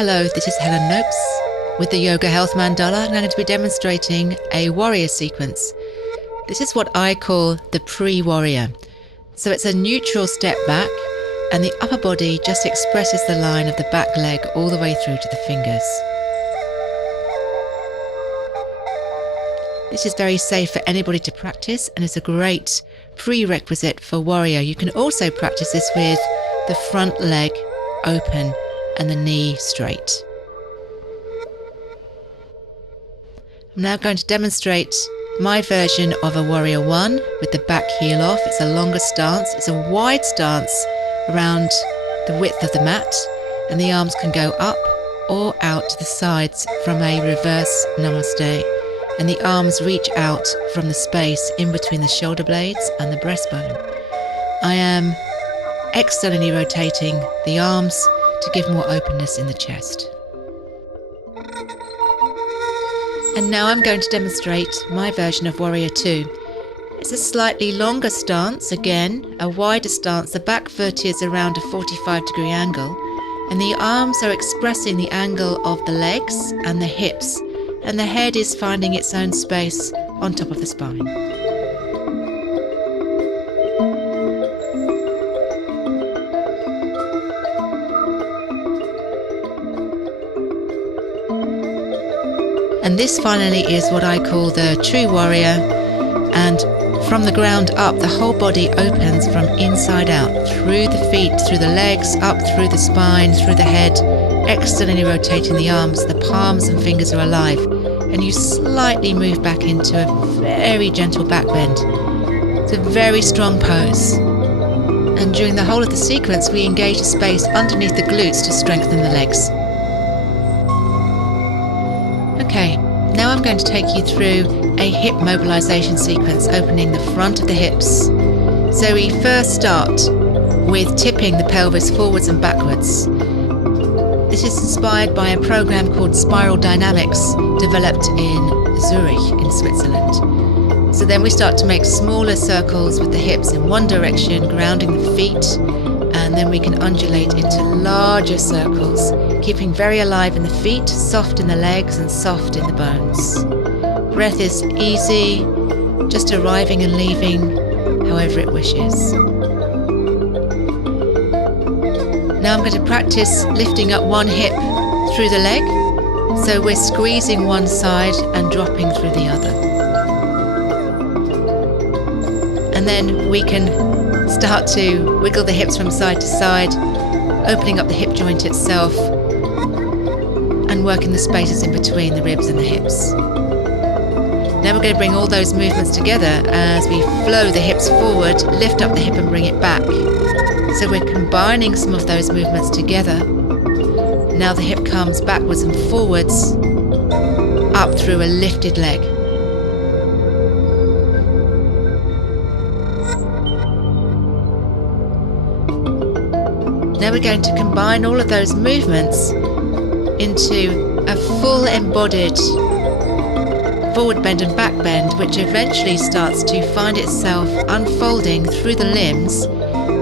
Hello, this is Helen Noakes with the Yoga Health Mandala. I'm going to be demonstrating a warrior sequence. This is what I call the pre-warrior. So it's a neutral step back and the upper body just expresses the line of the back leg all the way through to the fingers. This is very safe for anybody to practice and is a great prerequisite for warrior. You can also practice this with the front leg open and the knee straight. I'm now going to demonstrate my version of a warrior one with the back heel off. It's a longer stance. It's a wide stance around the width of the mat, and the arms can go up or out to the sides from a reverse namaste, and the arms reach out from the space in between the shoulder blades and the breastbone. I am externally rotating the arms to give more openness in the chest. And now I'm going to demonstrate my version of Warrior 2. It's a slightly longer stance, again, a wider stance. The back foot is around a 45-degree angle, and the arms are expressing the angle of the legs and the hips, and the head is finding its own space on top of the spine. And this finally is what I call the true warrior, and from the ground up the whole body opens from inside out, through the feet, through the legs, up through the spine, through the head, externally rotating the arms. The palms and fingers are alive, and you slightly move back into a very gentle back bend. It's a very strong pose, and during the whole of the sequence we engage the space underneath the glutes to strengthen the legs. Okay, now I'm going to take you through a hip mobilization sequence, opening the front of the hips. So we first start with tipping the pelvis forwards and backwards. This is inspired by a program called Spiral Dynamics, developed in Zurich in Switzerland. So then we start to make smaller circles with the hips in one direction, grounding the feet, and then we can undulate into larger circles, keeping very alive in the feet, soft in the legs and soft in the bones. Breath is easy, just arriving and leaving however it wishes. Now I'm going to practice lifting up one hip through the leg, so we're squeezing one side and dropping through the other. And then we can start to wiggle the hips from side to side, opening up the hip joint itself and working the spaces in between the ribs and the hips. Now we're going to bring all those movements together as we flow the hips forward, lift up the hip and bring it back. So we're combining some of those movements together. Now the hip comes backwards and forwards, up through a lifted leg. Now we're going to combine all of those movements into a full embodied forward bend and back bend, which eventually starts to find itself unfolding through the limbs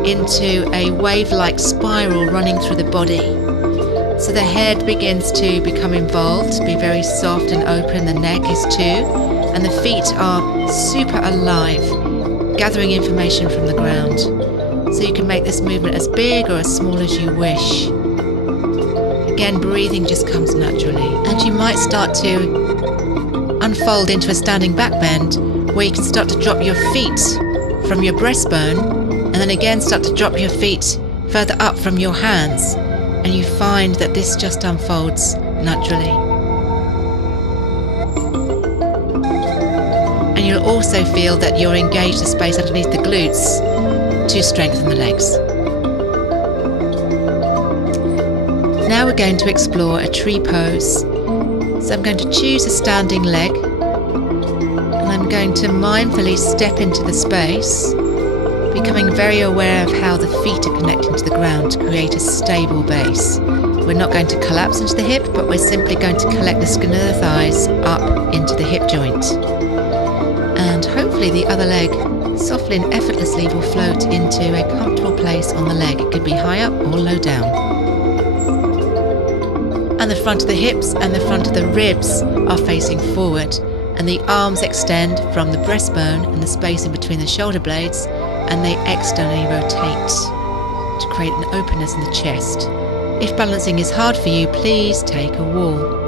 into a wave-like spiral running through the body. So the head begins to become involved, be very soft and open, the neck is too, and the feet are super alive, gathering information from the ground. So you can make this movement as big or as small as you wish. Again, breathing just comes naturally. And you might start to unfold into a standing back bend, where you can start to drop your feet from your breastbone, and then again start to drop your feet further up from your hands, and you find that this just unfolds naturally. And you'll also feel that you're engaged the space underneath the glutes to strengthen the legs. Now we're going to explore a tree pose. So I'm going to choose a standing leg, and I'm going to mindfully step into the space, becoming very aware of how the feet are connecting to the ground to create a stable base. We're not going to collapse into the hip, but we're simply going to collect the skin of the thighs up into the hip joint. And hopefully the other leg softly and effortlessly will float into a comfortable place on the leg. It could be high up or low down. and the front of the hips and the front of the ribs are facing forward, and the arms extend from the breastbone and the space in between the shoulder blades, and they externally rotate to create an openness in the chest. If balancing is hard for you, please take a wall.